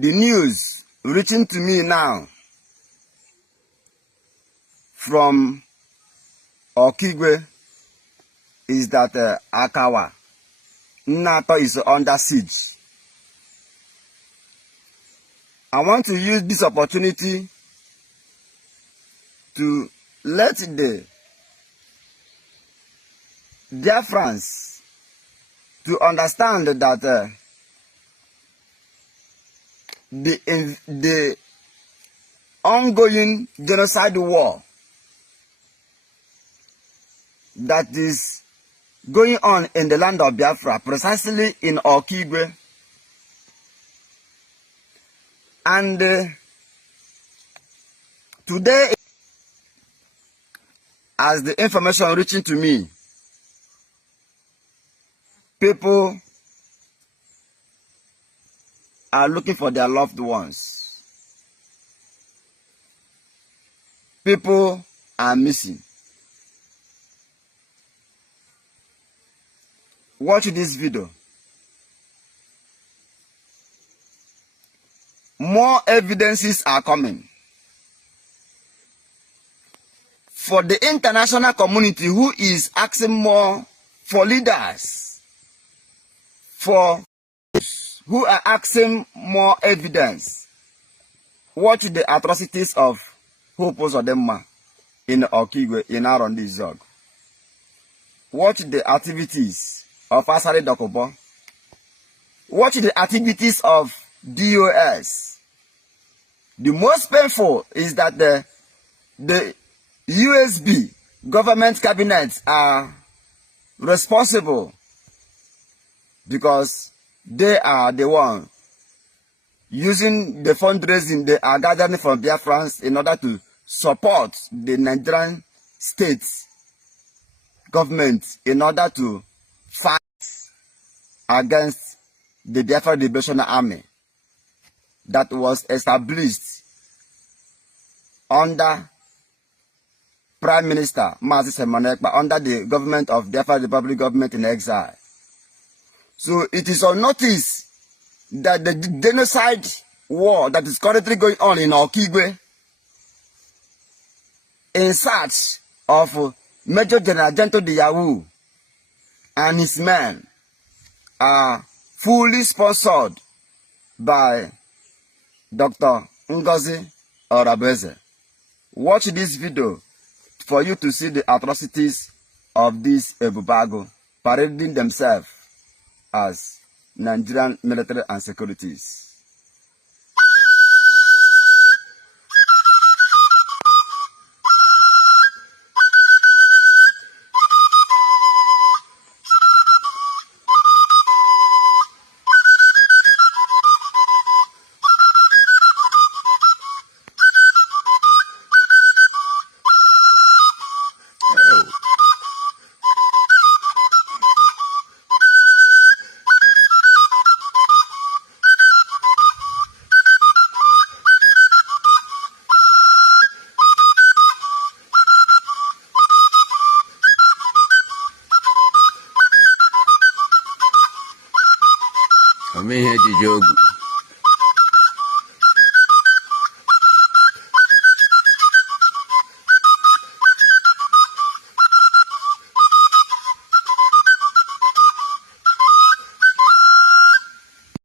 the news reaching to me now from Okigwe is that Akawa NATO is under siege. I want to use this opportunity to let the dear friends to understand that the ongoing genocide war that is going on in the land of Biafra, precisely in Okigwe, and today, as the information reaching to me, people are looking for their loved ones. People are missing. Watch this video. More evidences are coming. For the international community who is asking more for leaders, for who are asking more evidence, watch the atrocities of h0o in Okigwe, in Arondi Zog. Watch the activities of Asari Dokobo. Watch the activities of DOS. The most painful is that the USB government cabinets are responsible because they are the one using the fundraising they are gathering from Biafrans in order to support the Nigerian state government in order to fight against the Biafra Liberation Army that was established under Prime Minister Mazi Semanekba, under the government of Biafra Republic government in exile. So it is on notice that the genocide war that is currently going on in Okigwe, in search of Major General Gento de Yahoo and his men, are fully sponsored by Dr. Ngozi Orabeze. Watch this video for you to see the atrocities of these Ebubago parading themselves as Nigerian military and securities. I'm in here to joke.